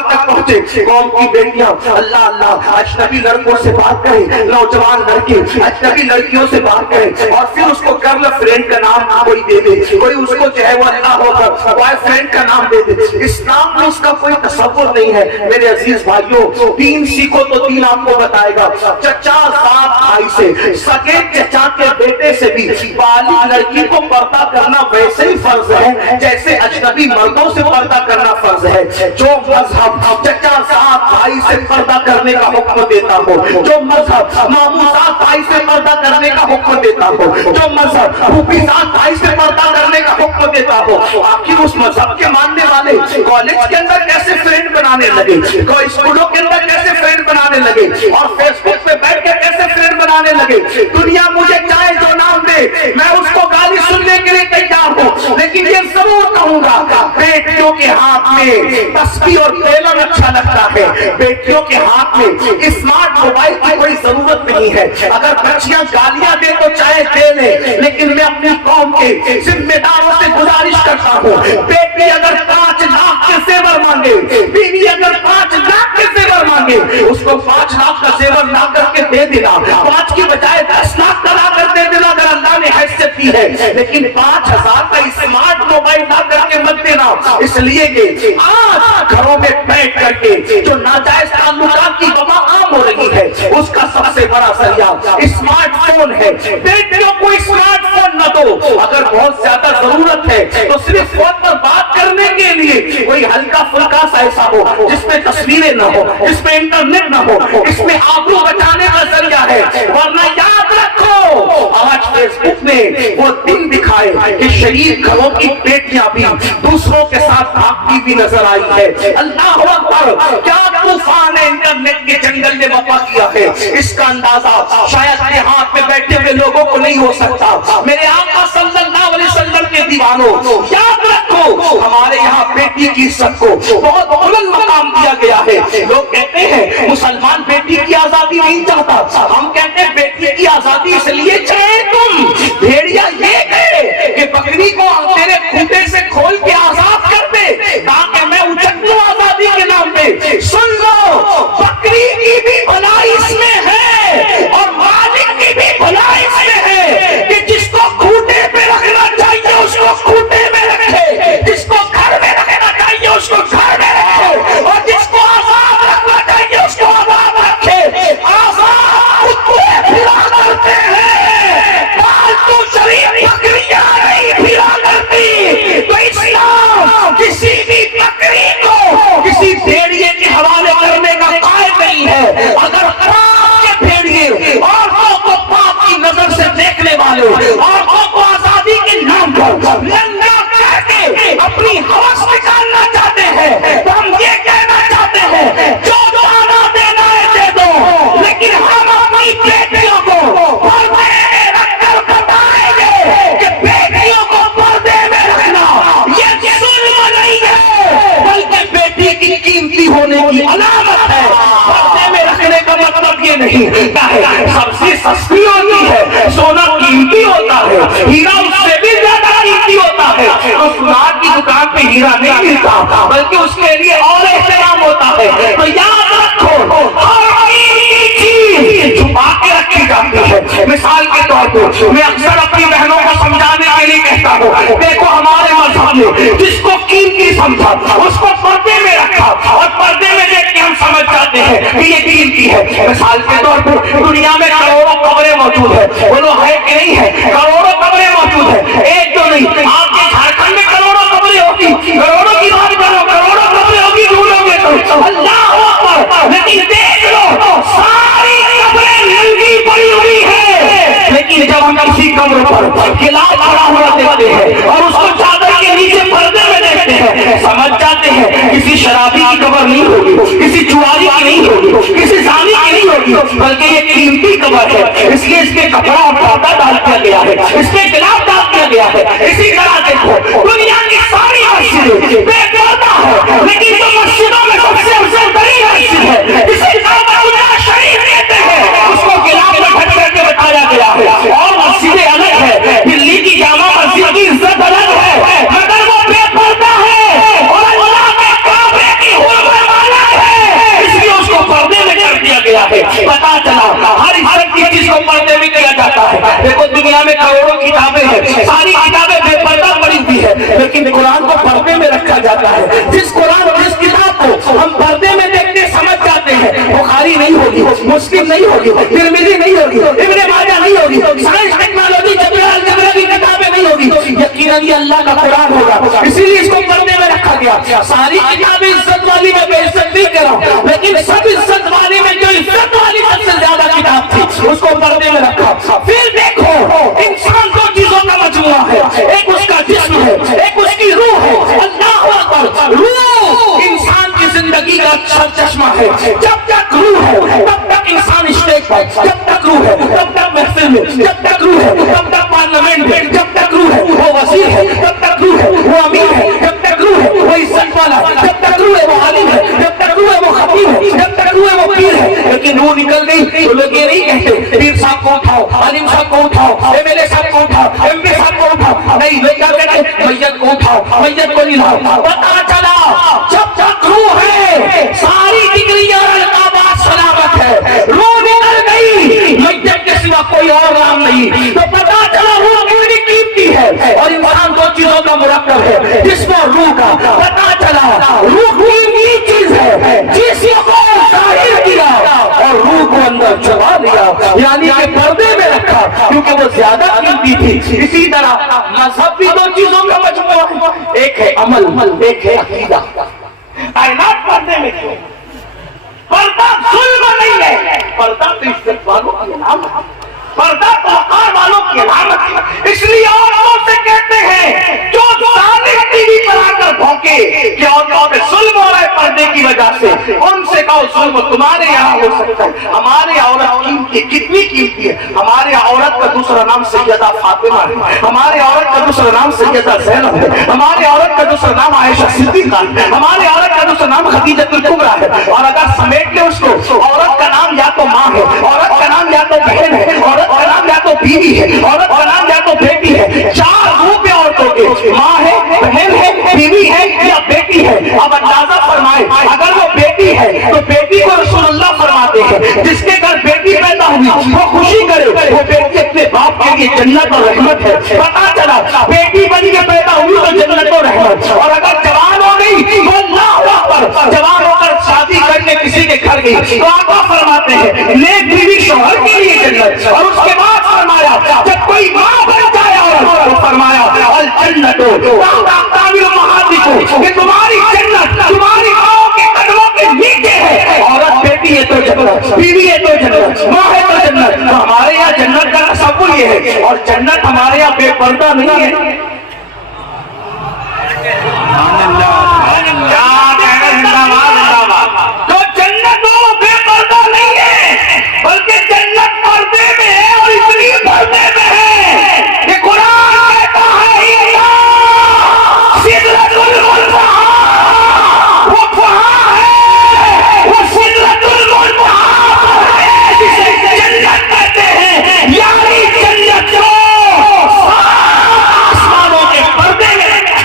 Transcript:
وہاں تک پہنچے قوم کی بیٹیاں اللہ اللہ اجنبی لڑکوں سے بات کریں، نوجوان لڑکے اجنبی لڑکیوں سے بات کریں، اور پھر اس کو گرل فرینڈ کا نام کوئی دے دے، کوئی اس کو جو ہے وہ اللہ ہوگا بوائے فرینڈ کا نام دے دے۔ اسلام میں اس کا کوئی تصور نہیں ہے۔ میرے عزیز بھائیوں، دین سیکھو تو دین آپ کو بتائے گا۔ چچا ذات بھائی سے، سگے چچا کے بیٹے سے بھی بالغ لڑکی کو پردہ کرنا ویسے ہی فرض ہے جیسے اجنبی مردوں سے پردہ کرنا فرض ہے۔ جو مذہب چچا ذات بھائی سے پردہ کرنے کا حکم دیتا ہو، جو مذہب ماموں ذات بھائی سے پردہ کرنے کا حکم دیتا ہو، جو مذہب پھوپھی ذات بھائی سے پردہ کرنے کا حکم دیتا ہو، آخر اس مذہب کے ماننے والے کالج کے اندر کیسے فرینڈ بنانے لگے، اسکولوں کے اندر کیسے فرینڈ بنانے لگے، اور فیس بک پہ بیٹھ کے کیسے فرینڈ بنانے لگے۔ دنیا مجھے چاہے جو نام دے، میں اس کو گالی سننے کے لیے تیار ہوں، لیکن یہ ضرور کہوں گا بیٹیوں کے ہاتھ میں تسبیح اور بیلن اچھا لگتا ہے، بیٹیوں کے ہاتھ میں اسمارٹ موبائل کی کوئی ضرورت نہیں ہے۔ اگر بچیاں گالیاں دے تو چاہے دے لے، لیکن میں اپنی قوم کے ذمہ داروں سے گزارش کرتا ہوں، بیٹی اگر 5 لاکھ کے زیور مانگے، بیوی اگر 5 لاکھ کے زیور مانگے، اس کو 5 لاکھ کا زیور لا کر کے دے دینا، 5 کی بجائے 10 لاکھ کا لا کر دے دینا اگر اللہ نے حیثیت دی ہے، لیکن 5,000 کا اسمارٹ موبائل لا کر کے مت دینا، اس لیے کہ آج گھروں میں بیٹھ کر کے جو ناجائز تعلقات کی وبا عام ہو رہی ہے، اس کا سب سے بڑا ذریعہ اسمارٹ فون ہے۔ بیٹیوں کو اسمارٹ فون نہ دو، اگر بہت زیادہ ضرورت ہے تو صرف فون پر بات کرنے کے لیے کوئی ہلکا پھلکا سا ایسا ہو جس میں تصویریں نہ ہو، جس میں انٹرنیٹ نہ ہو، اس میں آبرو بچانے کا ذریعہ ہے، ورنہ یاد رکھو آج فیس بک نے وہ دن دکھائے کہ شریف گھروں کی بیٹیاں بھی دوسروں کے ساتھ بھاگتی ہوئی نظر آئی ہے۔ اللہ اکبر، کیا طوفان انٹرنیٹ کے جنگل نے وفا کیا ہے، اس کا اندازہ شاید یہاں پہ بیٹھے ہوئے لوگوں کو نہیں ہو سکتا۔ میرے آقا صلی اللہ علیہ وسلم کے دیوانوں، یاد رکھو ہمارے یہاں بیٹی کی عزت کو بہت بلند مقام دیا گیا ہے۔ لوگ کہتے ہیں مسلمان بیٹی کی آزادی نہیں چاہتا، ہم کہتے ہیں بیٹی کی آزادی اس لیے چاہے تم بھیڑیا یہ کہے کہ بکری کو تیرے کھوٹے سے کھول کے آزاد کر دے تاکہ میں اچک لوں آزادی کے نام پہ۔ سن لو، بکری کی بھی بھلائی اس میں ہے اور مالک کی بھی بھلائی اس میں ہے کہ جس کو کھوٹے پہ رکھنا چاہیے اس کو کھوٹے میں رکھے، جس کو گھر میں رکھنا چاہیے اس کو گھر میں رکھے، اور جس کو آزاد رکھنا چاہیے اس کو آزاد رکھے۔ آزاد کتے پھرا کرتے ہیں، پالتو شریف بکریاں نہیں پھرا کرتی۔ تو اسلام کسی بھی بکری کو کسی بھیڑیے کے حوالے کرنے کا قائل نہیں ہے۔ اگر پاک کے بھیڑیے عورتوں کو پاک کی نظر سے دیکھنے والے، عورتوں کو آزادی کے نام پر ننگا کہہ کے اپنی ہوش نکالنا چاہتے ہیں تو ہم یہ کہنا چاہتے ہیں جو دانا دینا ہے دے دو، لیکن ہم اپنی بیٹیوں کو پردے میں رکھ کر بتائیں گے کہ بیٹیوں کو پردے میں رکھنا یہ ظلم نہیں ہے بلکہ بیٹی کی قیمتی ہونے کی علامت ہے۔ پردے میں رکھنے کا مطلب یہ نہیں ہے سبزی سستی ہوتی ہے، سونا قیمتی ہوتا ہے، ہیرا اس سے بھی زیادہ قیمتی ہوتا ہے، تو سنار کی دکان پہ ہیرا نہیں ملتا بلکہ اس کے لیے اور احترام ہوتا ہے۔ تو یاد رکھو ہر قیمتی چیز چھپا کے رکھی جاتی ہے۔ مثال کے طور پر میں اکثر اپنی بہنوں کو سمجھانے کے لیے کہتا ہوں، دیکھو ہمارے مذہب نے جس کو قیمتی سمجھا اس کو پردے میں رکھا، اور پردے میں دیکھ کے ہم سمجھ جاتے ہیں کہ یہ قیمتی ہے۔ مثال کے طور پر دنیا میں کروڑوں قبریں موجود ہیں، بولو ہے کہ نہیں ہے؟ کروڑوں قبریں موجود ہیں، ایک جو نہیں، آپ کے جھارکھنڈ میں کروڑوں قبریں ہوگی، کروڑوں کی بات کرو، کروڑوں قبریں ہوگی ڈھونڈو گے تو اللہ اکبر، لیکن دیکھ لو ساری قبریں ننگی پڑی ہوئی ہے، لیکن جب ہم کسی قبر پر گلاس پڑا ہوا دیکھتے ہیں اور اس کو چادر کے نیچے پردے میں دیکھتے ہیں، سمجھ جاتے ہیں کسی شرابی کی قبر نہیں ہوگی، کسی چواری کی نہیں ہوگی، کسی زانی کی نہیں ہوگی، بلکہ یہ قیمتی قبر ہے، اس لیے اس کے کپڑا اور پردہ ڈال دیا گیا ہے، اس کے گلاس ڈال دیا گیا ہے۔ اسی طرح دیکھو دنیا کی ساری مسجدیں بے پردہ ہے، لیکن جو مسجدوں میں سب سے افضل ترین مسجد ہے جسے کعبۃ شریف کہتے ہیں، اس کو گلاس میں ڈھک کر کے بتایا گیا ہے۔ اور مسجدیں الگ ہے، دلی کی جامع مسجد کی عزت الگ ہے، مگر وہ بے پردہ ہے اور اللہ کے کعبے کی حرمت والا دنیا میں کروڑوں کتابیں ہیں، ساری کتابیں بے پردہ پڑی ہوئی ہے، لیکن قرآن کو پردے میں رکھا جاتا ہے۔ جس کتاب کو ہم پردے میں دیکھتے سمجھ جاتے ہیں، بخاری نہیں ہوگی، مسلم نہیں ہوگی، ترمذی نہیں ہوگی، ابن ماجہ نہیں ہوگی، سائنس ٹیکنالوجی الجبرا کی کتابیں نہیں ہوگی، یقیناً یہ اللہ کا قرآن ہوگا، اسی لیے اس کو پردے میں رکھا گیا۔ ساری کتابیں عزت والی میں بے عزت نہیں کر رہا ہوں، لیکن سب عزت والی میں جو عزت والی سب سے زیادہ کتاب تھی اس کو پردے میں رکھا۔ پھر دیکھو انسان دو چیزوں کا مجموعہ ہے، ایک اس کا جسم ہے، ایک اس کی روح ہے۔ اللہ اکبر، روح انسان کی زندگی کا سر چشمہ ہے۔ جب تک روح ہے تب تک انسان اسٹیج پر، جب تک روح ہے تب تک محفل میں، جب تک روح ہے تب تک پارلیمنٹ میں، جب تک روح ہے وہ وزیر ہے، جب تک روح ہے وہ امیر ہے، جب تک روح ہے وہ عزت والا ہے، جب تک روح ہے وہ عالم ہے، جب تک روح ہے وہ خطیب ہے، جب تک روح ہے وہ پیر ہے۔ لیکن روح نکل گئی تو لوگ یہ نہیں کہتے پیر صاحب کو اٹھاؤ، عالم صاحب کو اٹھاؤ، ایم ایل اے صاحب کو اٹھاؤ، ایم پی صاحب کو اٹھاؤ، نہیں، لوگ کیا کہتے ہیں میت کو اٹھاؤ، میت کو نہیں لاؤ۔ پتا چلا جب تک روح ہے ساری ڈگریاں القابات سلامت ہے، روح نکل گئی میت کے سوا کوئی اور نام نہیں، تو پتا چلا روح کتنی قیمتی ہے۔ اور انسان دو چیزوں کا مرکب ہے، جسم اور روح کا۔ پتا چلا روح قیمتی چیز ہے، جسم کو ظاہر کیا اور روح کو اندر چھپا دیا، یعنی کہ پردے میں رکھا کیونکہ وہ زیادہ قیمتی تھی۔ اسی طرح مذہب بھی دو چیزوں کا مجموعہ ہے، ایک ہے عمل، ایک ہے عقیدہ۔ کائنات پردے میں کیوں؟ پردہ ظلم نہیں ہے، پردہ تو عزت والوں کی علامت ہے، پردہ تو وقار والوں کی علامت ہے۔ اس لیے عورتوں سے کہتے ہیں جو ظالم ٹی وی پر آ کر بھونکے کہ عورتوں پہ ظلم ہو رہا ہے پردے کی وجہ سے، ان سے کہو ظلم تمہارے یہاں ہو سکتا ہے، ہمارے عورت قیمتی، کتنی قیمتی ہے۔ ہمارے عورت کا دوسرا نام سیدہ فاطمہ ہے، ہمارے عورت کا دوسرا نام سیدہ زینب ہے، ہمارے عورت کا دوسرا نام عائشہ صدیقہ ہے، ہمارے عورت کا دوسرا نام خدیجہ الکبریٰ ہے۔ اور اگر سمیٹ لے اس کو، عورت کا نام یا تو ماں ہے، عورت کا نام یا تو بہن ہے، عورت کا نام یا تو بیوی ہے، عورت کا نام یا تو بیٹی ہے۔ چار روپ ہے عورتوں کے، ماں ہے، بہن ہے، بیوی ہے یا بیٹی ہے۔ اب اندازہ فرمائے اگر وہ بیٹی ہے تو بیٹی کو رسول اللہ فرماتے ہیں جس کے گھر بیٹی پیدا ہوئی وہ خوشی کرے، وہ بیٹی اپنے باپ کے لیے جنت اور رحمت ہے۔ پتا چلا بیٹی بن کے پیدا ہوئی تو جنت اور رحمت، اور اگر جوان ہو گئی تو اللہ اکبر، جوان ہو کر شادی کرنے کسی کے گھر گئی تو آقا فرماتے ہیں نیک بیوی شوہر کے لیے جنت۔ اور اس کے بعد فرمایا جب کوئی ماں بن جائے اور تو فرمایا الجنت کہ تمہاری جنت تمہاری ماں کے قدموں کے نیچے ہے۔ عورت بیٹی ہے تو جنت، بیوی ہے تو جنت، ماں ہے تو جنت۔ تو ہمارے یہاں جنت کا تصور یہ ہے، اور جنت ہمارے یہاں بے پردہ نہیں ہے۔ تو جنت وہ بے پردہ نہیں ہے، بلکہ جنت پردے میں ہے، اور اتنی پردے میں ہے